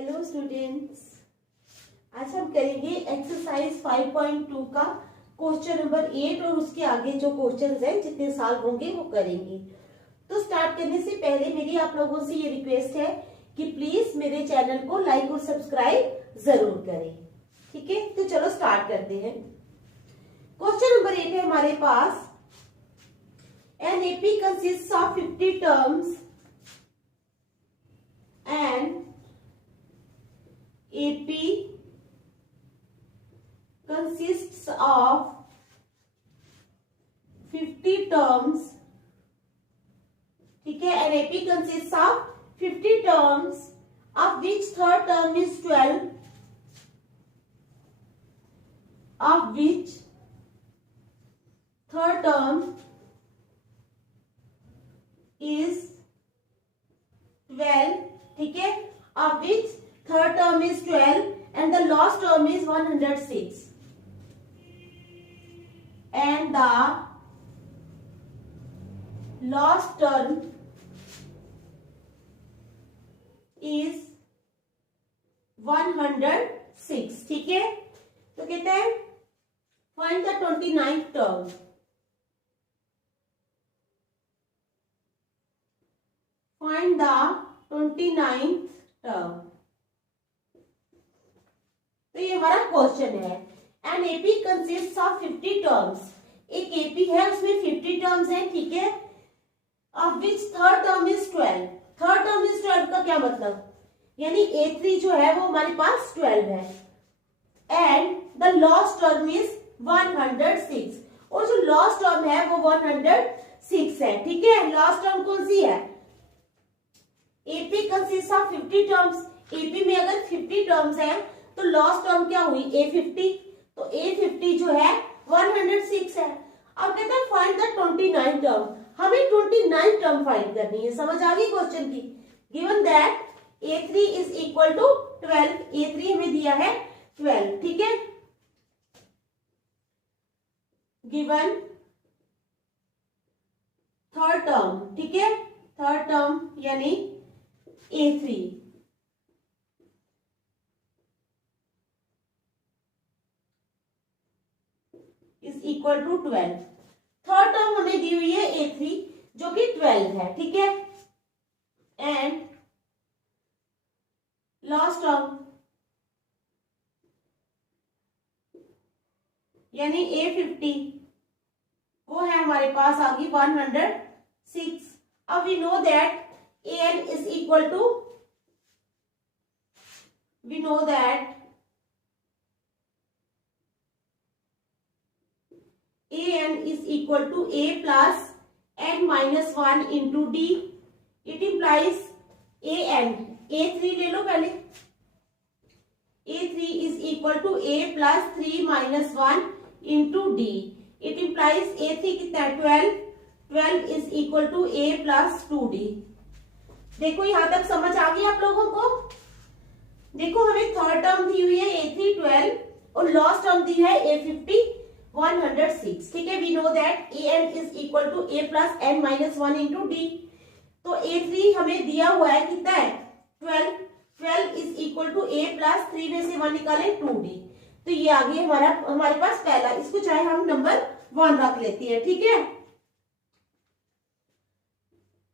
Hello students, आज हम करेंगे एक्सरसाइज 5.2 का क्वेश्चन नंबर 8 और उसके आगे जो क्वेश्चंस हैं जितने साल होंगे वो करेंगे। तो स्टार्ट करने से पहले मेरी आप लोगों से ये रिक्वेस्ट है कि प्लीज मेरे चैनल को लाइक और सब्सक्राइब जरूर करें। ठीक है, तो चलो स्टार्ट करते हैं। क्वेश्चन नंबर 8 है हमारे पास, an AP consist of 50 terms and AP consists of 50 terms. ठीक है, an AP consists of 50 terms of which third term is 12, of which third term is 12. ठीक है, of which third term is 12 and the last term is 106, and the last term is 106. ठीक है, तो कहते हैं find the 29th term. Find the 29th term. तो ये हमारा क्वेश्चन है। N AP consist of 50 terms. एक एपी है उसमें 50 टर्म्स हैं। ठीक है, of which third term is 12। Third term is 12 का क्या मतलब, यानी A3 जो है वो हमारे पास 12 है and the last term is 106 और जो लास्ट टर्म है वो 106 है। ठीक है, लास्ट टर्म कौन सी है? AP consist of 50 terms. AP में अगर 50 टर्म्स हैं तो लास्ट टर्म क्या हुई? A50। तो A50 जो है 106 है। अब कहते हैं फाइंड द 29 टर्म। हमें 29 टर्म फाइंड करनी है। समझ आ गई क्वेश्चन की? Given that A3 is equal to 12। A3 हमें दिया है 12। ठीक है, गिवन थर्ड टर्म। ठीक है, थर्ड टर्म यानी A3 is equal to 12। Third term हमें दी हुई है A3 जो कि 12 है। ठीक है, एंड लास्ट टर्म यानी A50 वो है हमारे पास आ गई 106। अब we know that an is equal to, we know that an is equal to a plus n minus 1 into d. It implies an, A3 ले लो पहले, A3 is equal to a plus 3 minus 1 into d. It implies A3 कितना है? 12। 12 is equal to a plus 2d. देखो यहां तक समझ आ गई आप लोगों को? देखो हमें थर्ड टर्म दी हुई है A3 12 और लास्ट टर्म दी है A50 106। ठीक है, we know that an is equal to a plus n minus 1 into d. तो A3 हमें दिया हुआ है कितना है? 12। 12 is equal to a plus 3 में से 1 निकाले 2d। तो ये आ गया हमारे पास पहला। इसको चाहे हम नंबर 1 रख लेते हैं। ठीक है,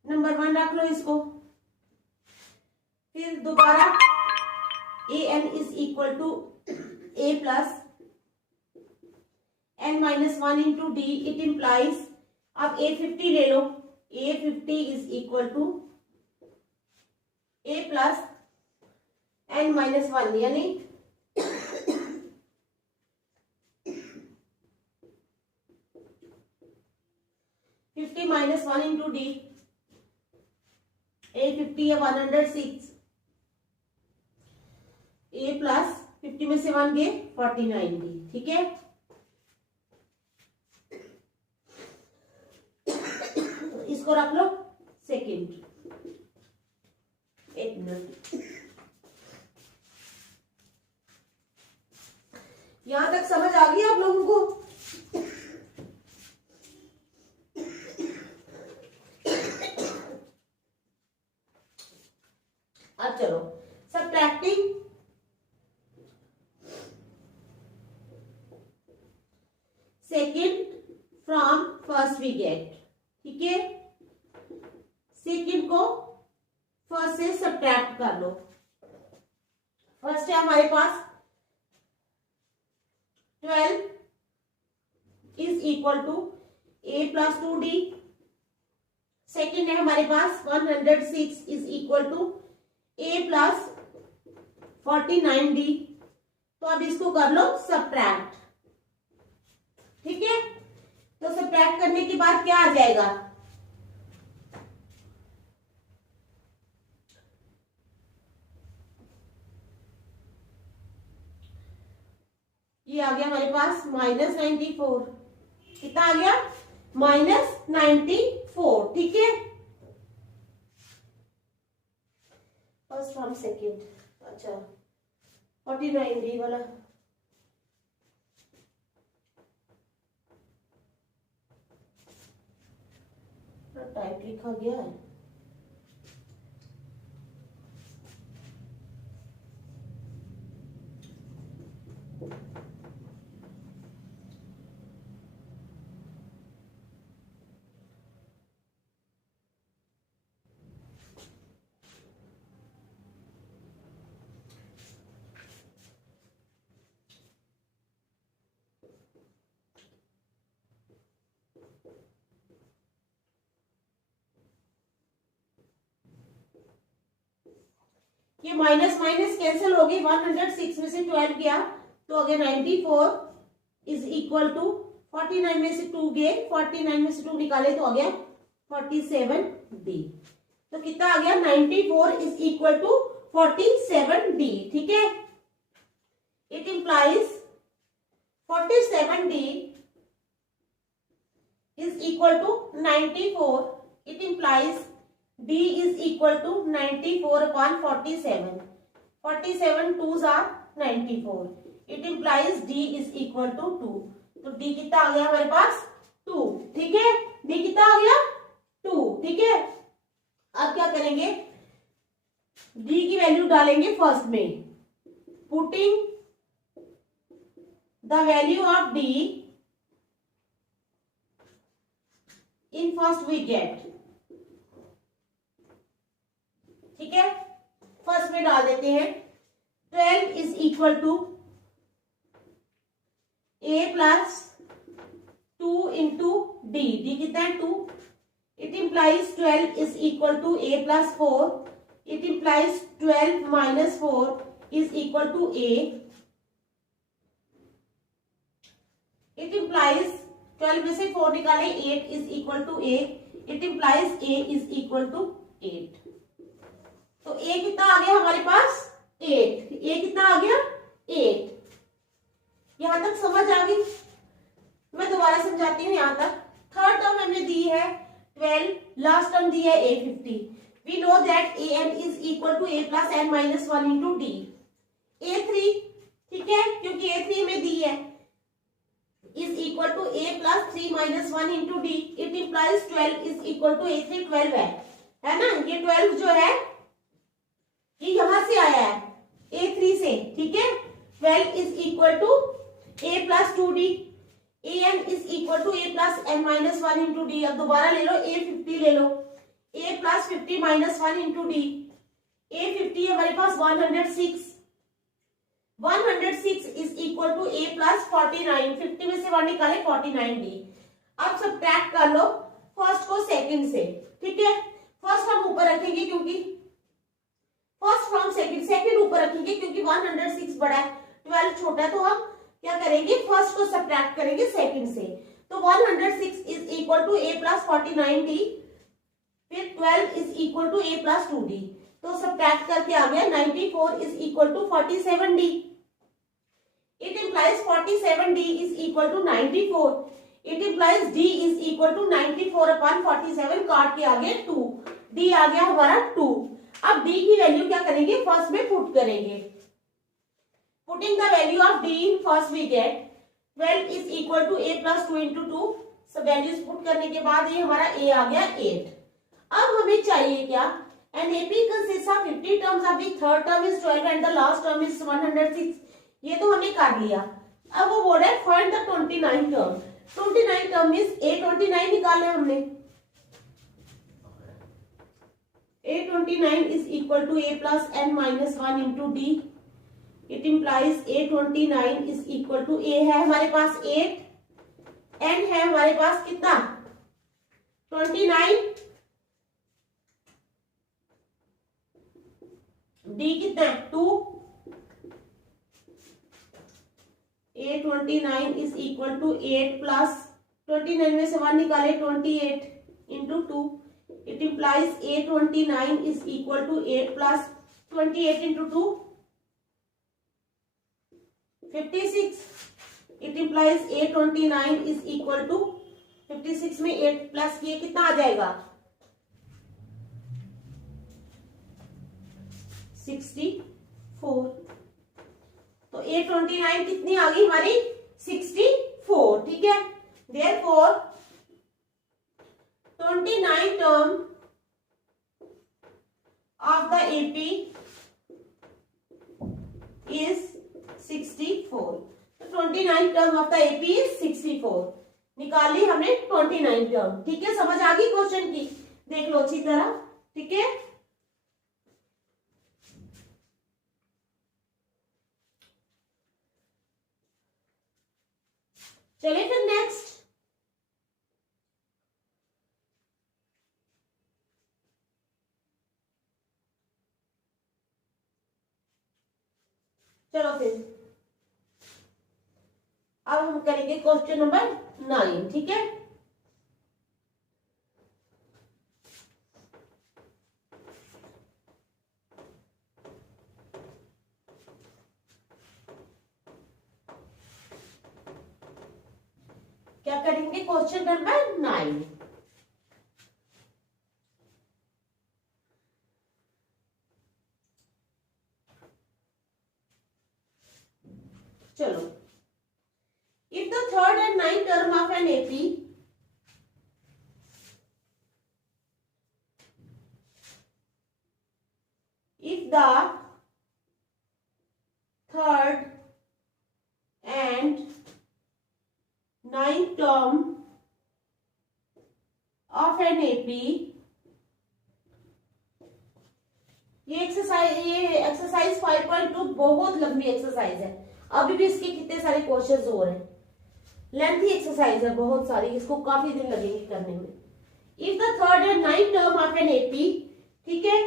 नंबर 1 रख लो इसको। फिर दोबारा an is equal to a plus n minus 1 into d. It implies, अब A50 ले लो। A50 is equal to a plus n minus 1 यानी 50 माइनस 1 इंटू डी। A50 है 106, a प्लस 50 में से 1 गए 49 डी। ठीक है, इसको रख लो सेकेंड। एक मिनट, यहां तक समझ आ गई आप लोगों को? अब चलो subtracting second from first we get, ठीक है। सेकेंड को फर्स्ट से सब्ट्रैक्ट कर लो। फर्स्ट है हमारे पास 12 is equal to a plus 2d। Second है हमारे पास 106 is equal to a plus 49d। तो अब इसको कर लो सब्ट्रैक्ट, ठीक है। तो सब्ट्रैक्ट करने के बाद क्या आ जाएगा, ये आ गया हमारे पास -94। कितना आ गया, -94, ठीक है। फर्स्ट फ्रॉम सेकेंड, अच्छा 49d वाला टाइप लिखा गया है। ये माइनस माइनस कैंसिल हो गई, 106 में से 12 गया तो अगर 94 इज इक्वल टू 49 में से 2 गए, 49 में से 2 निकाले तो आ गया 47d। तो कितना आ गया, 94 इज इक्वल टू 47d, ठीक है। It implies 47d is equal to 94। It implies d is equal to 94 upon 47. 47 2s are 94. It implies d is equal to 2. तो d कितना आ गया हमारे पास, 2, ठीक है। d कितना आ गया, 2, ठीक है। अब क्या करेंगे, d की वैल्यू डालेंगे फर्स्ट में। Putting the value of d in first we get, ठीक है। फर्स्ट में डाल देते हैं 12 is equal to a plus 2 into d. D कितना है, 2। It implies 12 is equal to a plus 4। It implies 12 minus 4 is equal to a। It implies 12 में से 4 निकाले, 8 is equal to a। It implies a is equal to 8। तो a कितना आ गया हमारे पास, 8। a कितना आ गया, 8। यहां तक समझ आ गई, मैं दोबारा समझाती हूँ। यहां तक थर्ड टर्म हमें दी है 12, लास्ट टर्म दी है a 50। We know that a n is equal to a plus n minus 1 into d. a3, ठीक है, क्योंकि a3 में दी है, is equal to a plus 3 minus 1 into d. It implies 12 is equal to a3, 12 है ना। ये 12 जो है ये यहां से आया है a3 से, ठीक है। 12 is equal to a plus 2d। an is equal to a plus n minus 1 into d. अब दोबारा ले लो, a 50 ले लो, a plus 50 minus 1 into d. a 50 हमारे पास 106। 106 is equal to a plus 49। 50 में से 1 निकाले, 49d। अब सब्ट्रैक्ट कर लो फर्स्ट को सेकंड से, ठीक है। फर्स्ट हम ऊपर रखेंगे क्योंकि फर्स्ट फ्रॉम सेकंड, सेकंड ऊपर रखेंगे क्योंकि 106 बड़ा है, 12 छोटा है। तो हम क्या करेंगे, फर्स्ट को सब्ट्रैक्ट करेंगे सेकंड से। तो 106 is equal to a plus 49d, फिर 12 is equal to a plus 2d। तो सब्ट्रैक्ट करके आ गया 94 is equal to 47d। It implies 47d is equal to 94। It implies d is equal to 94 upon 47, काट के आ गया 2। d आ गया हमारा 2। अब d की वैल्यू क्या करेंगे, फर्स्ट में पुट करेंगे। Putting the value of d in first we get 12 is equal to a plus 2 into 2। सब वैल्यूज पुट करने के बाद ये हमारा a आ गया 8। अब हमें चाहिए क्या, N AP consist of 50 terms of the third term is 12 and the last term is 106। ये तो हमने कर लिया। अब वो बोल रहा है find the 29 term. 29 term means A29 निकाले हमने। A29 is equal to A plus n minus 1 into D. It implies A29 is equal to A है हमारे पास 8, n है हमारे पास कितना 29, D कितना 2, A29 is equal to 8 plus 29 में से 1 निकाले 28 into 2. It implies A29 is equal to 8 plus 28 into 2, 56. It implies A29 is equal to 56 में 8 प्लस ये कितना आ जाएगा 64। तो A29 कितनी आ गई हमारी 64। ठीक है, therefore 29 term of the AP is 64। तो 29 term of the AP is 64। निकाल ली हमने 29 टर्म। ठीक है, समझ आ गई क्वेश्चन की? देख लो अच्छी तरह। ठीक है, चलिए फिर नेक्स्ट। चलो फिर अब हम करेंगे क्वेश्चन नंबर 9। ठीक है, क्या करेंगे क्वेश्चन नंबर 9। चलो, if the third and ninth term of an AP if the third and ninth term of an AP, ये एक्सरसाइज 5.2 बहुत लंबी एक्सरसाइज है। अभी भी इसके कितने सारे क्वेश्चंस हो रहे हैं, लेंथी एक्सरसाइज है बहुत सारी, इसको काफी दिन लगेंगे करने में। If the third and ninth term of an AP, ठीक है,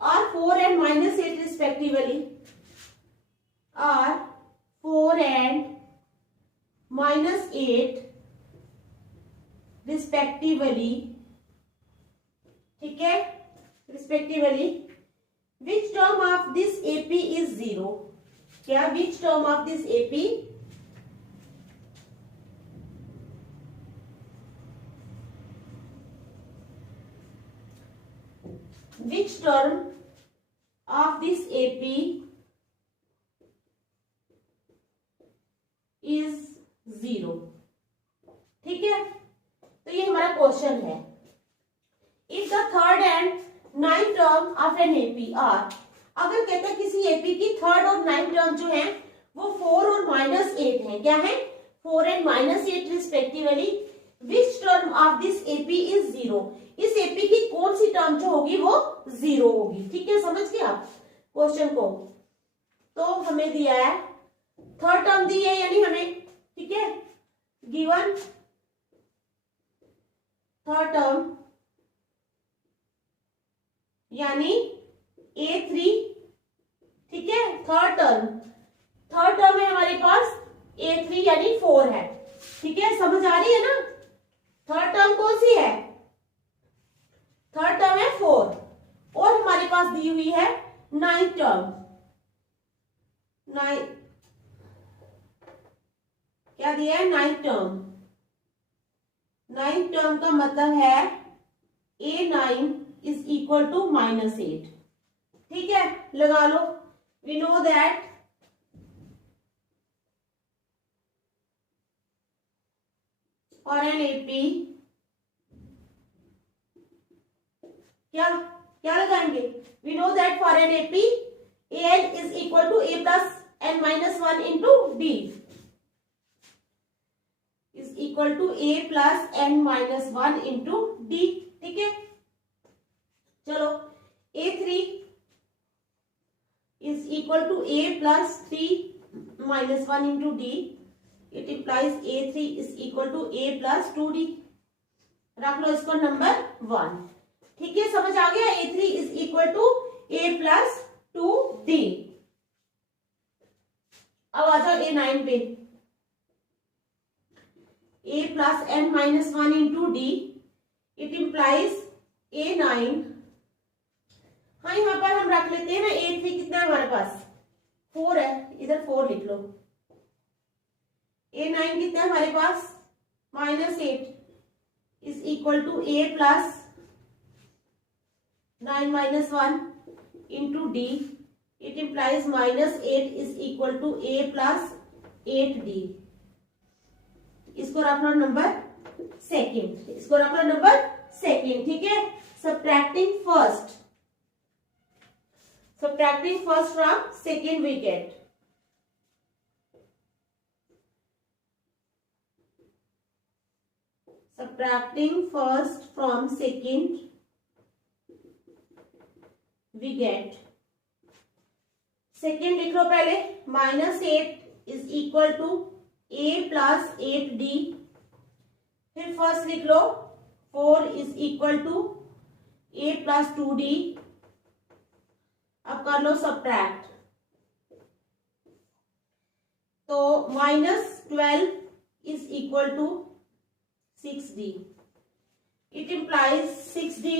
are 4 and -8 respectively, are 4 and -8 respectively, ठीक है, respectively, which term of this AP is 0? क्या which term of this AP which term of this AP is 0? ठीक है, तो ये हमारा क्वेश्चन है। If the third and ninth term of an AP are, अगर कहते हैं किसी एपी की थर्ड और नाइन्थ टर्म जो है वो 4 और -8 है, क्या है 4 and -8 respectively, which term of this AP is 0? इस एपी की कौन सी टर्म जो होगी वो 0 होगी। ठीक है, समझ गए आप क्वेश्चन को? तो हमें दिया है थर्ड टर्म दी है, यानी हमें, ठीक है, गिवन थर्ड टर्म यानी A3, ठीक है, थर्ड टर्म है हमारे पास A3 यानी 4 है। ठीक है, समझ आ रही है ना? थर्ड टर्म कौन सी है? थर्ड टर्म है 4 और हमारे पास दी हुई है नाइन्थ टर्म। क्या दिया है? Ninth term. नाइन्थ टर्म का मतलब है A9 is equal to -8। ठीक है, लगा लो। we know that for an AP, क्या क्या लगाएंगे? We know that for an AP an is equal to a plus n minus 1 into d is equal to a plus n minus 1 into d. ठीक है, चलो a3 is equal to a plus t minus 1 into d. It implies a3 is equal to a plus 2d। रख लो इसको number 1। ठीक है, समझ आ गया? a3 is equal to a plus 2d। अब आ जाओ a9 पे। a plus n minus 1 into d it implies a9। हाँ, यहाँ पर हम रख लेते हैं ना a3 कितना है हमारे पास? 4 है, इधर 4 लिख लो। a9 कितना है हमारे पास? -8 is equal to a plus 9 minus 1 into d. It implies -8 is equal to a plus 8d। इसको रखना नंबर सेकेंड, इसको रखना नंबर सेकेंड। ठीक है, subtracting first from second we get subtracting first from second we get second लिख लो पहले। -8 is equal to a plus 8d। फिर फर्स्ट लिख लो 4 is equal to a plus 2d। अब कर लो सब्ट्रैक्ट, तो -12 is equal to 6d। It implies 6d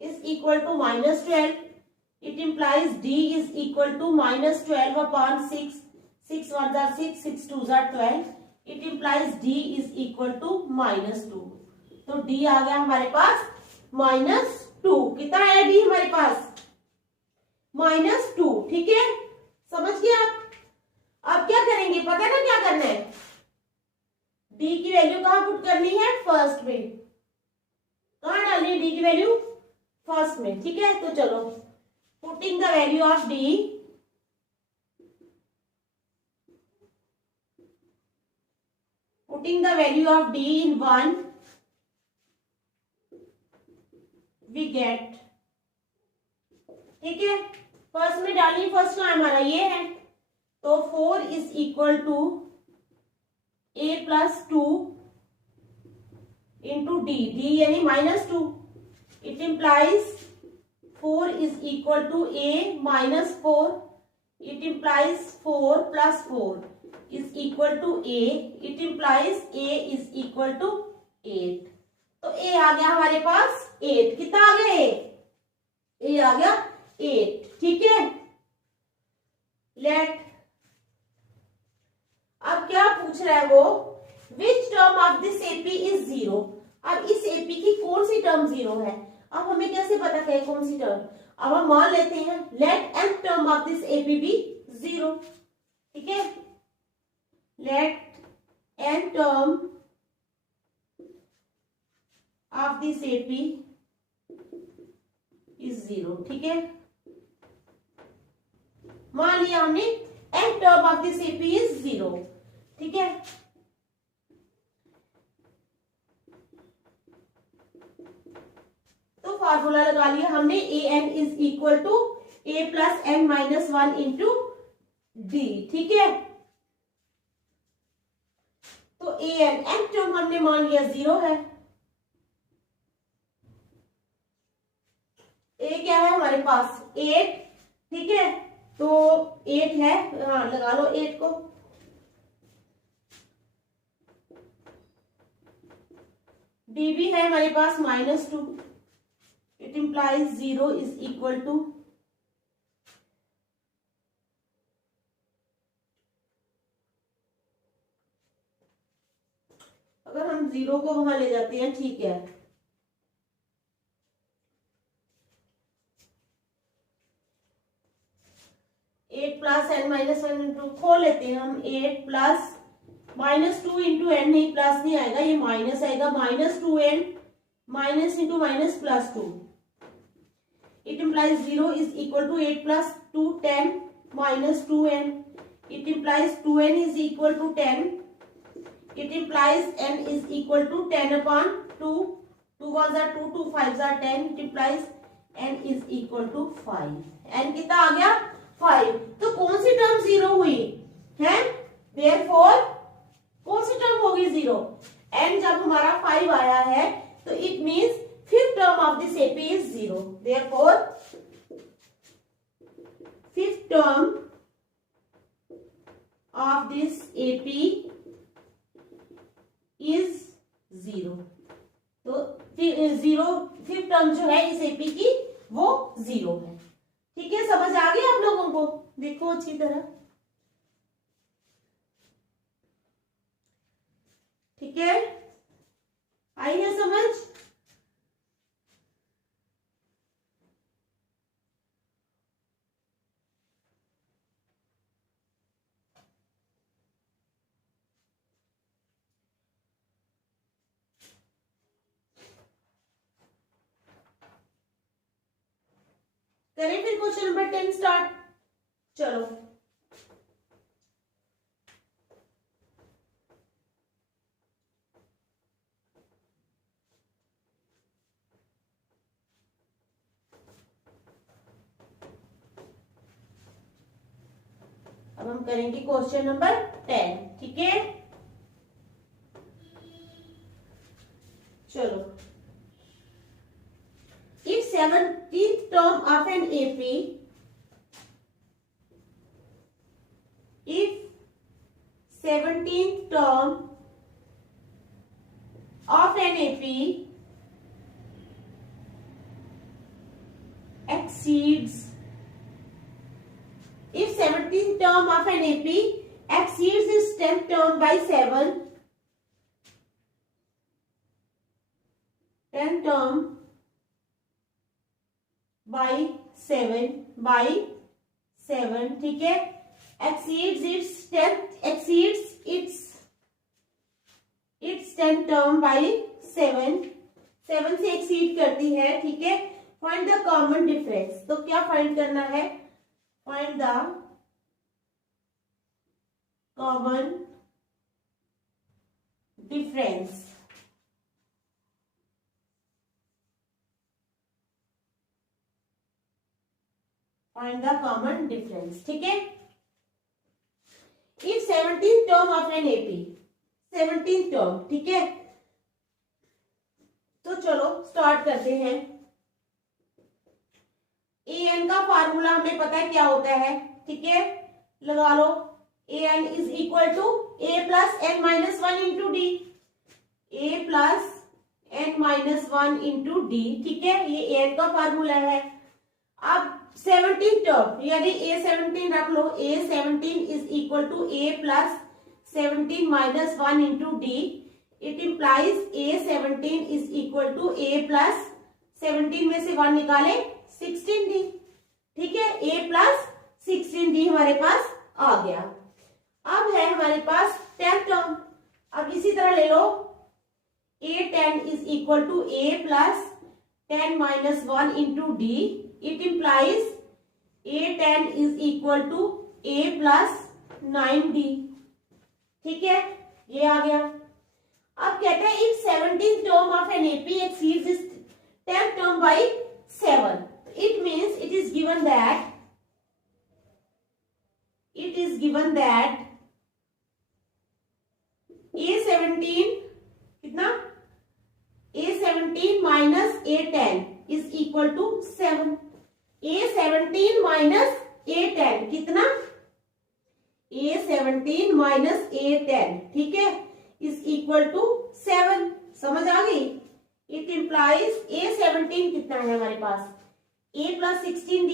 is equal to -12. It implies d is equal to -12 upon 6. 6 1s are 6, 6 2s are 12. It implies d is equal to -2. तो d आ गया हमारे पास -2। कितना है d हमारे पास? -2। ठीक है, समझ गए आप? अब क्या करेंगे? पता ना क्या करना है? d की वैल्यू कहां पुट करनी है? फर्स्ट में। कहां डालनी है d की वैल्यू? फर्स्ट में। ठीक है, तो चलो putting the value of d in 1 we get। ठीक है, फर्स्ट में डालनी, फर्स्ट का हमारा ये है, तो 4 is equal to a plus 2 into d. D यानी -2। It implies 4 is equal to a minus 4। It implies 4 plus 4 is equal to a। It implies a is equal to 8। तो a आ गया हमारे पास 8। कितना आ गया? a आ गया 8। ठीक है, लेट अब क्या पूछ रहा है वो? Which term of this AP is 0। अब इस एपी की कौन सी टर्म 0 है? अब हमें कैसे पता है कौन सी टर्म? अब हम मान लेते हैं let n term of this AP be 0। ठीक है, let n term of this AP is 0। ठीक है, मान लिया हमने n term of this AP is 0। ठीक है, तो फार्मूला लगा लिया हमने। an is equal to a plus n minus 1 into d. ठीक है, तो n टर्म हमने मान लिया 0 है। a क्या है हमारे पास? 8। ठीक है, तो 8 है, हाँ लगा लो 8 को। डी भी है हमारे पास -2। It implies 0 is equal to अगर हम 0 को वहां ले जाते हैं, ठीक है, eight plus n minus 1 into खोल लेते हैं हम। 8 प्लस -2 इंटू एन, नहीं प्लस नहीं आएगा, ये माइनस आएगा। -2n minus into minus +2 It implies 0 is equal to 8 plus 2, 10 minus 2n. It implies 2n is equal to 10. It implies n is equal to 10 upon 2. 2 ones are 2, 2 5s are 10. It implies n is equal to 5. n कितना आ गया 5. तो कौन सी term 0 हुई है? Therefore कौन सी term होगी 0? n जब हमारा 5 आया है तो it means fifth term of this AP is 0. Therefore, fifth term of this AP is 0. तो 0 फिफ्थ टर्म जो है इस AP की वो 0 है. ठीक है, समझ आ गई आप लोगों को? देखो अच्छी तरह. ठीक है, आई है समझ? करें फिर क्वेश्चन नंबर 10 स्टार्ट. चलो अब हम करेंगे क्वेश्चन नंबर 10. ठीक है, चलो. If 17th term of an AP, if 17th term of an AP exceeds, if 17th term of an AP exceeds its 10th term by 7, 10th term by 7 ठीक है, exceeds its 10th term by 7 से exceed करती है. ठीक है, find the common difference. तो क्या find करना है? Find the common difference. Find the common difference. ठीक है, if 17th term of an AP, 17th term. ठीक है, तो चलो स्टार्ट करते हैं. an का फार्मूला हमें पता है क्या होता है. ठीक है, लगा लो. an is equal to a plus n minus 1 into d. a plus n minus 1 into d. ठीक है, ये an का फार्मूला है. अब 17 टर्म यानी a17 रख लो. a17 is equal to a plus 17 minus 1 into d. It implies a17 is equal to a plus 17 में से 1 निकाले 16d. ठीक है, a प्लस 16d हमारे पास आ गया. अब है हमारे पास 10th टर्म. अब इसी तरह ले लो. a10 is equal to a plus 10 minus 1 into d. It implies a10 is equal to a plus 9d. ठीक है, ये आ गया. अब कहते हैं if 17th term of an AP exceeds its 10th term by 7, it means it is given that a17 कितना? a17 minus a10 is equal to 7. a17 minus a10 कितना? a17 minus a10. ठीक है, इज इक्वल टू 7. समझ आ गई? It implies a17 कितना है हमारे पास? a plus 16d.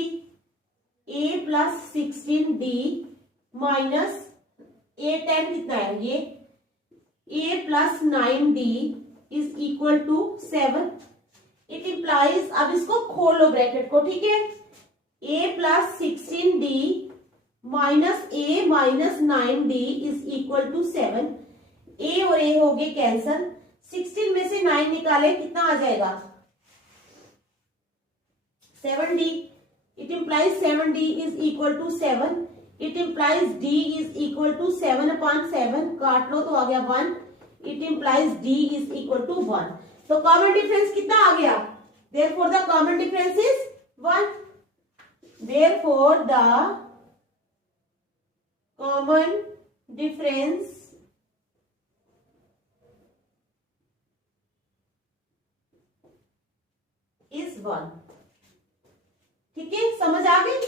a plus 16d minus a10 कितना है? ये a plus 9d is equal to 7. It implies, अब इसको खोल लो ब्रैकेट को. ठीक है, a plus 16d minus a minus 9d is equal to 7. a और a हो गए कैंसल. 16 में से 9 निकाले कितना आ जाएगा? 7D. It implies 7D is equal to 7. It implies D is equal to 7 upon 7. काट लो तो आ गया 1. It implies D is equal to 1. तो common difference कितना आ गया? Therefore the common difference is 1. Therefore the common difference is 1. ठीक है, समझ आ गई?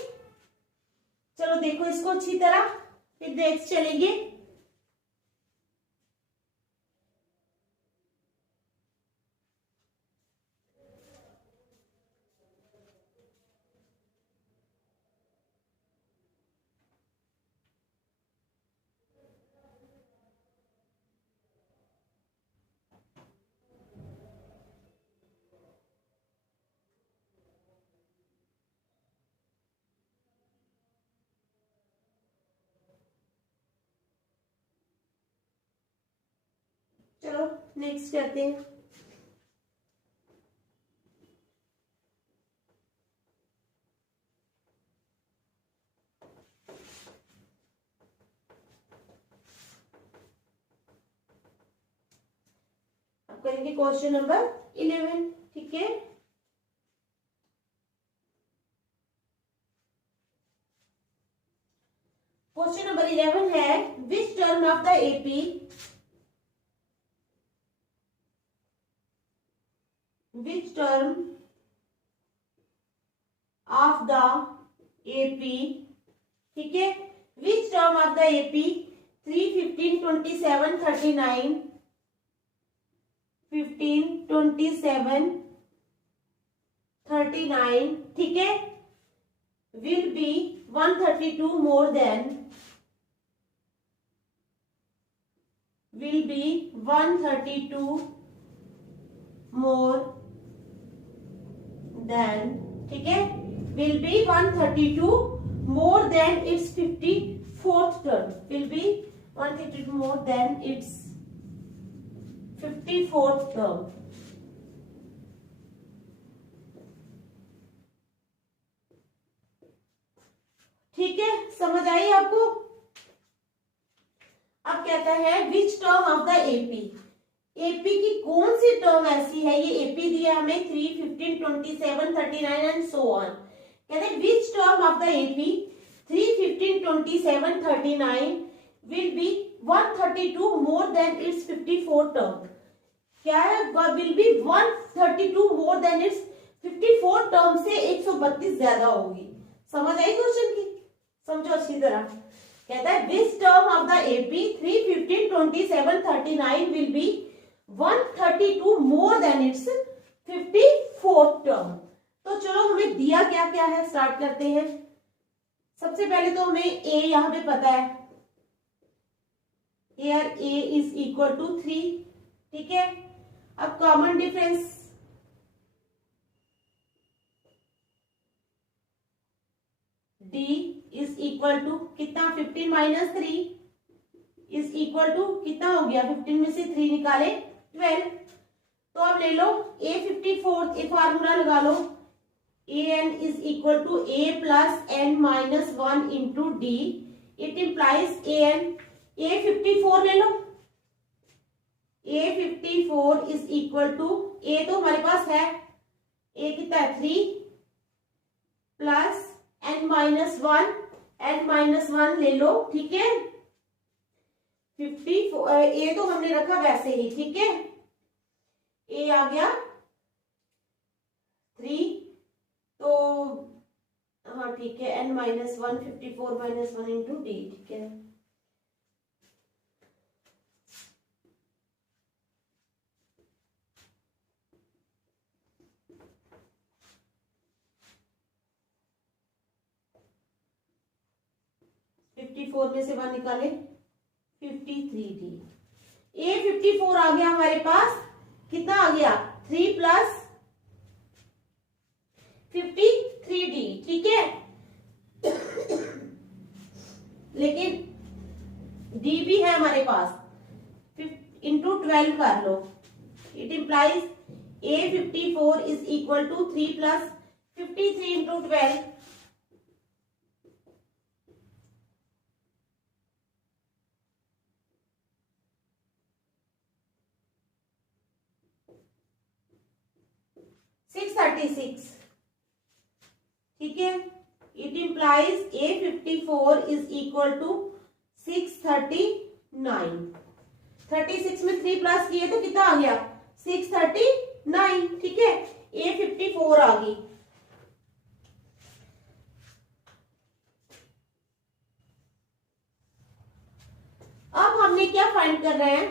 चलो देखो इसको अच्छी तरह, फिर नेक्स्ट चलेंगे। चलो नेक्स्ट करते हैं। अब करेंगे क्वेश्चन नंबर 11। ठीक है, क्वेश्चन नंबर 11 है which term of the AP which term of the AP, ठीक है, which term of the AP 3, 15, 27, 39, 15, 27, 39, ठीक है, will be 132 more than, will be 132 more than, ठीक है, will be 132 more than its 54th term, will be 132 more than its 54th term। ठीक है, समझ आई आपको? अब कहता है which term of the AP, AP की कौन सी टर्म ऐसी है, ये एपी दिया हमें 3, 15, 27, 39 एंड सो ऑन। कहते हैं which term of the AP 3, 15, 27, 39 will be 132 more then it's 54 term. क्या है? Will be 132 more then it's 54 term से 132 ज्यादा होगी। समझ आई क्वेश्चन की? समझो अच्छी तरह। कहता है which term of the AP 3, 15, 27, 39 will be 132 more than its 54th term। तो चलो हमें दिया क्या क्या है, स्टार्ट करते हैं। सबसे पहले तो हमें a यहां पे पता है, here a is equal to 3, ठीक है। अब common difference d is equal to कितना, 15 माइनस 3 is equal to कितना हो गया, 15 में से 3 निकाले 12। तो अब ले लो A54, एक फार्मूला लगा लो, an is equal to a plus n minus 1 into d। it implies an, A54 ले लो, A54 is equal to, a तो हमारे पास है, a कितना है 3 plus n minus 1, n minus 1 ले लो, ठीक है। 54 ए तो हमने रखा वैसे ही, ठीक है, ए आ गया 3, तो हाँ ठीक है, n minus 1, 54 minus 1 into d, ठीक है। फोर में से 1 निकाले 53D। A54 आ गया हमारे पास, कितना आ गया 3 प्लस 53D, ठीक है। लेकिन D भी है हमारे पास, इंटू 12 कर लो। It implies A54 is equal to 3 plus 53 into 12, 636. ठीक है, it implies A54 is equal to 639. 36 में 3 प्लस किए तो कितना आ गया? 639. ठीक है, A54 आ गई. अब हमने क्या फाइंड कर रहे हैं?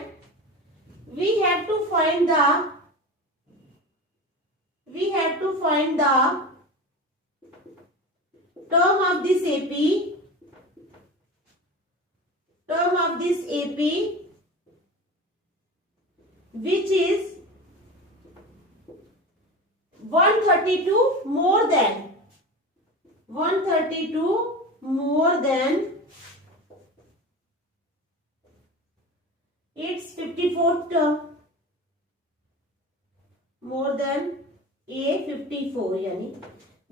We have to find the term of this AP, which is 132 more than its 54th term, more than A54, यानी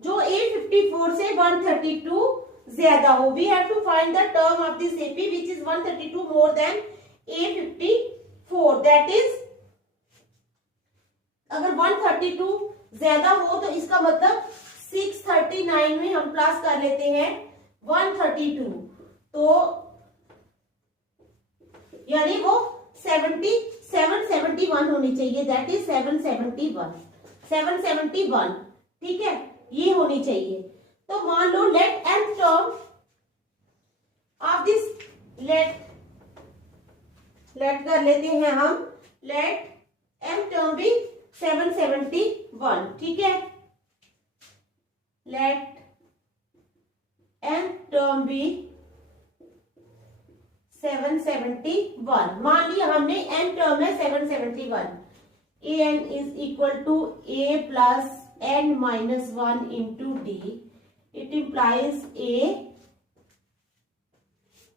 जो A54 से 132 ज्यादा हो. We have to find the term of this AP which is 132 more than A54. That is, अगर 132 ज्यादा हो तो इसका मतलब 639 में हम प्लस कर लेते हैं 132, तो यानी वो 771 होनी चाहिए. That is 771. ठीक है, ये होनी चाहिए. तो मान लो let nth term of this, let कर लेते हैं हम, लेट m टर्म भी 771. ठीक है, लेट m टर्म भी 771. मान लिया हमने n टर्म है 771. an is equal to a plus n minus 1 into d. It implies a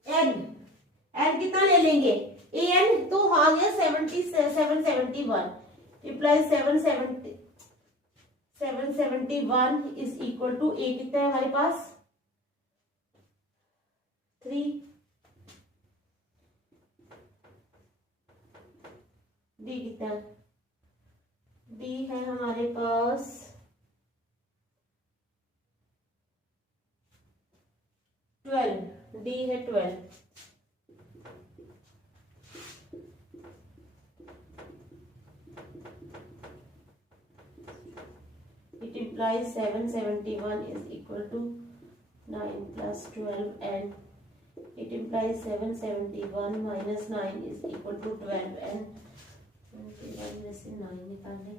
n कितना ले लेंगे? an तो आ गया 771. implies 771 is equal to a कितना है हमारे पास? 3. d कितना है? d है हमारे पास 12. d है 12. It implies 771 is equal to 9 plus 12, and it implies 771 minus 9 is equal to 12, and 9 से 9 निकालें.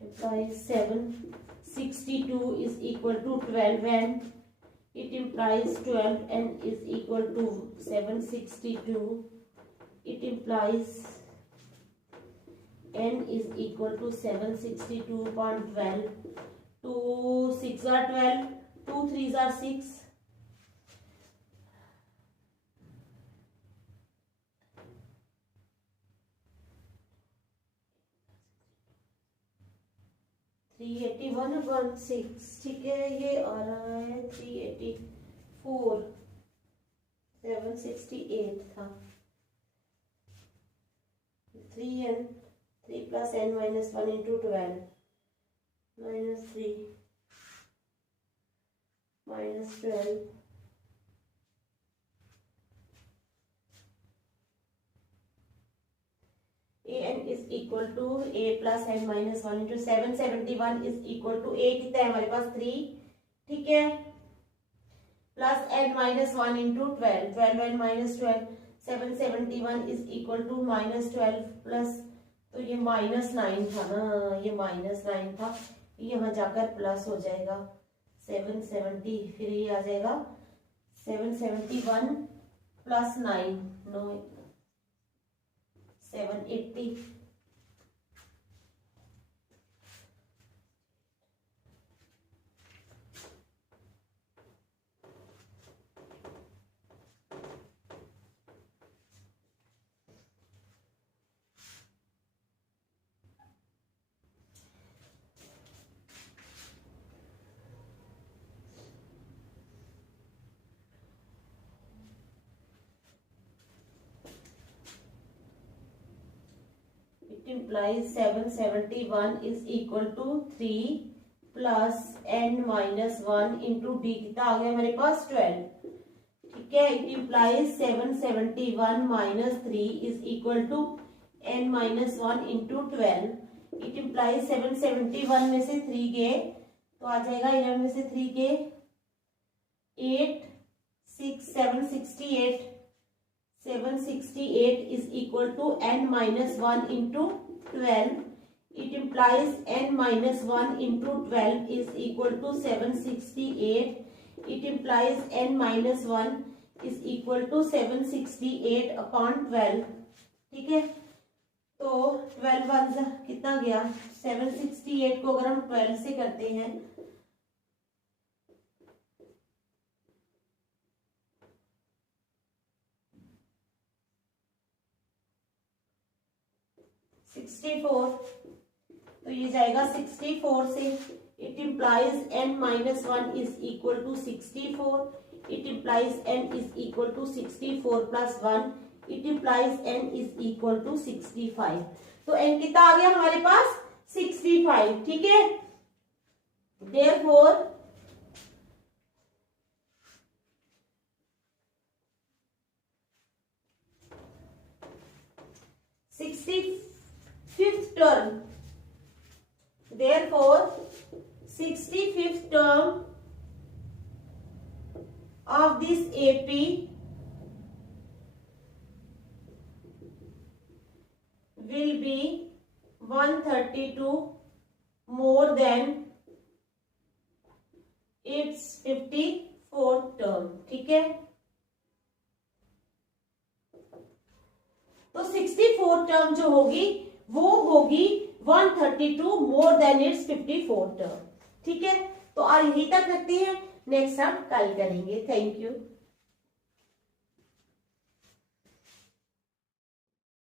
Implies 762 is equal to 12, and it implies 12 and is equal to 762. It implies n is equal to 762.12. 2 6 are 12, 2 3s are 6. 381.16. ठीक है, ये आ रहा है 384. 768 था. 3n 3 plus n minus 1 into 12 minus 3 minus 12 an is equal to a plus n minus 1 into 771 is equal to a कितना है हमारे पास? 3. ठीक है, plus n minus 1 into 12. 12 n minus 12. 771 is equal to minus 12 plus, तो ये minus 9 था ना, ये माइनस 9 था, यहाँ जाकर प्लस हो जाएगा 770. फिर ये आ जाएगा 771 plus 9 780. It implies 771 is equal to 3 plus n-1 into d, कितना आ गया हमारे पास 12। ठीक है, it implies 771 minus 3 is equal to n-1 into 12। It implies 771 में से 3 गए तो आ जाएगा 11 में से 3 गए 8, 6, 768 is equal to n-1 into 12. It implies n-1 into 12 is equal to 768. It implies n-1 is equal to 768 upon 12. ठीक है, तो 12 वन कितना गया 768 को अगर हम 12 से करते हैं 64, तो ये जाएगा 64 से। It implies n-1 is equal to 64। It implies n is equal to 64 plus 1। It implies n is equal to 65। तो n कितना आ गया हमारे पास 65। ठीक है, therefore fifth term, therefore 65th term of this AP will be 132 more than its 54th term। ठीक है, तो 64 टर्म जो होगी वो होगी 132 मोर देन इट्स 54 टर्म। ठीक है, तो आज यहीं तक रखते हैं, नेक्स्ट हम कल करेंगे। Thank you.